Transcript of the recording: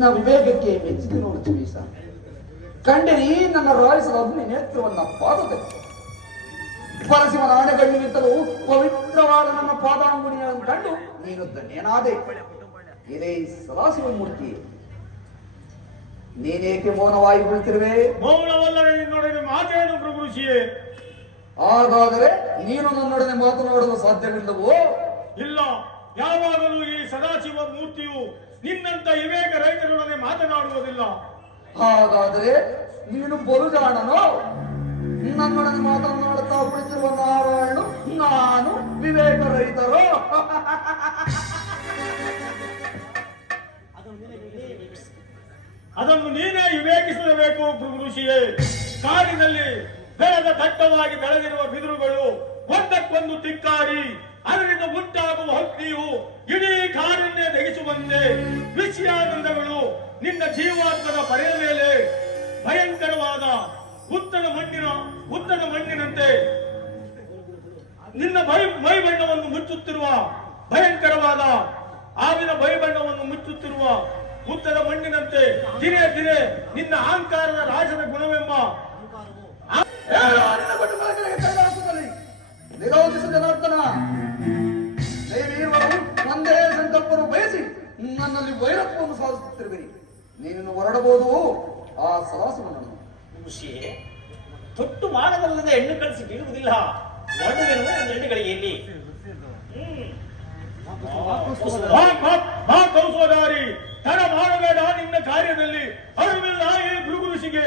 ನಿನ್ನ ವಿವೇಕಕ್ಕೆ ಮೆಚ್ಚಿದೆ ನೋಡು ಚಿವೀಸ. ಕಂಡಿರಿ ನನ್ನ ರಾಯಿಸಲು ಅಗ್ನಿ ನೇತ್ರವನ್ನ ಪಾದದಲ್ಲಿ ಪರಶಿವನ ಆಣೆಗಳಿಗಿಂತಲೂ ಪವಿತ್ರವಾದ ನನ್ನ ಪಾದಾಂಗುಣಿಯನ್ನು ಕಂಡು ನೀನು ಧನ್ಯನಾದೆ. ಇದೇ ಸದಾಶಿವ ಮೂರ್ತಿ, ನೀನೇಕೆ ಮೌನವಾಗಿ ಕುಳಿತಿರುವೆ? ಮೌನವಲ್ಲವೇ ನಿನ್ನೊಡನೆ ಮಾತೇನು ಪ್ರಭು ಋಷಿಯೇ? ಹಾಗಾದರೆ ನೀನು ನನ್ನೊಡನೆ ಮಾತನಾಡಲು ಸಾಧ್ಯವಿಲ್ಲವೋ? ಇಲ್ಲ, ಯಾವಾಗಲೂ ಈ ಸದಾಶಿವ ಮೂರ್ತಿಯು ನಿನ್ನಂತ ವಿವೇಕ ರೈತರೊಡನೆ ಮಾತನಾಡುವುದಿಲ್ಲ. ಹಾಗಾದರೆ ನೀನು ಬಲುಜಾಣನೋ? ನನ್ನೊಡನೆ ಮಾತನಾಡುತ್ತಾ ಕುಳಿತಿರುವ ನಾರಾಯಣನು ನಾನು ವಿವೇಕ ರೈತರೋ? ಅದನ್ನು ನೀನೇ ವಿವೇಕಿಸಬೇಕು ಪ್ರಭು ಋಷಿಯೇ. ಕಾಡಿನಲ್ಲಿ ಬೆಳೆದ ದಟ್ಟವಾಗಿ ಬೆಳೆದಿರುವ ಬಿದಿರುಗಳು ಒಂದಕ್ಕೊಂದು ತಿಕ್ಕಾಡಿ ಅದರಿಂದ ಉಂಟಾಗುವ ಅಗ್ನಿಯು ಇಡೀ ಕಾಡನ್ನೇ ದಹಿಸುವಂತೆ ವಿಷಯಾನಂದಗಳು ನಿನ್ನ ಜೀವಾತ್ಮದ ಪರೆಯ ಮೇಲೆ ಭಯಂಕರವಾದ ಉತ್ತನ ಮಣ್ಣಿನಂತೆ ನಿನ್ನ ಮೈ ಬಣ್ಣವನ್ನು ಮುಚ್ಚುತ್ತಿರುವ ಭಯಂಕರವಾದ ಆವಿನ ಬಣ್ಣವನ್ನು ಮುಚ್ಚುತ್ತಿರುವ ಉತ್ತರ ಮಣ್ಣಿನಂತೆ ದಿನೇ ದಿನೇ ನಿನ್ನ ಅಹಂಕಾರದ ರಾಜನ ಗುಣವೆಂಬ ನಿರೋಧಿಸ ಜನಾರ್ದನ. ದೈವೀರ್ವರು ಒಂದೇ ಸಂಕಲ್ಪವನ್ನು ಬಯಸಿ ನನ್ನಲ್ಲಿ ವೈರತ್ವವನ್ನು ಸಾಧಿಸುತ್ತಿರುವಿರಿ. ನೀನು ಹೊರಡಬಹುದು ಆ ಸದಾಶಿವನನ್ನು. ಋಷಿಯೇ, ತೊಟ್ಟು ಮಾಡಬಲ್ಲದ ಹೆಣ್ಣು ಕಳಿಸಿ ಬೀಳುವುದಿಲ್ಲ. ಹೊರಡುವೆನು ಹೆಣ್ಣುಗಳಿಗೆ ಎಲ್ಲಿ? ಕೌಸೋದಾರಿ, ತಡ ಮಾಡಬೇಡ. ನಿನ್ನ ಕಾರ್ಯದಲ್ಲಿ ಅರಿವಿಲ್ಲ ಈ ಭೃಗು ಋಷಿಗೆ.